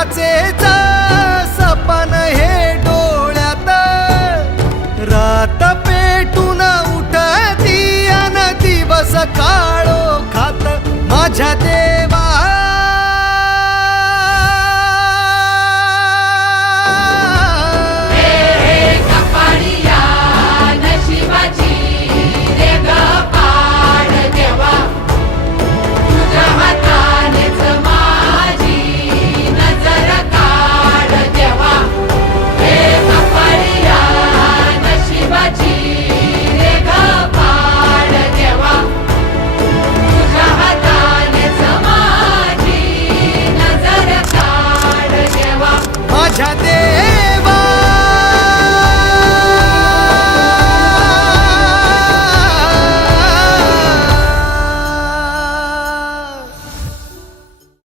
राचेच सपन हे डोळ्यात, रात पेटून उठती अन दिवस काळो खात माझ्या